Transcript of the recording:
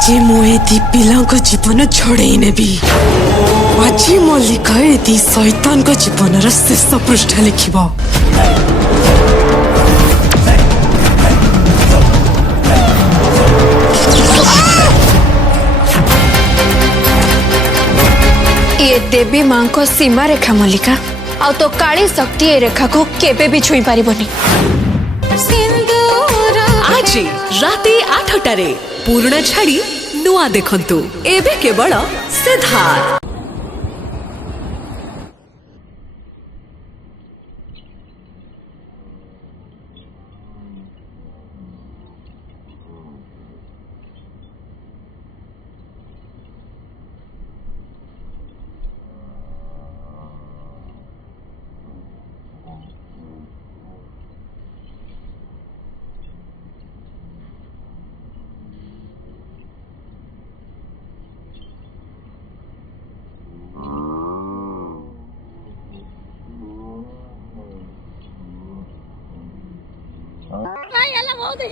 आज मुझे पिला जीवन छड़े नेबी आज मल्लिका यदि शैतान को जीवन शेष पृष्ठ लिखिब ये देवी मां को सीमा रेखा मल्लिका आ तो काली शक्ति ए रेखा को केबे भी छुई पारिबनी। आज राति 8टारे पूर्ण छाड़ी नुआ देखंतु एबे केवल Siddharth. Ay, ya la bote.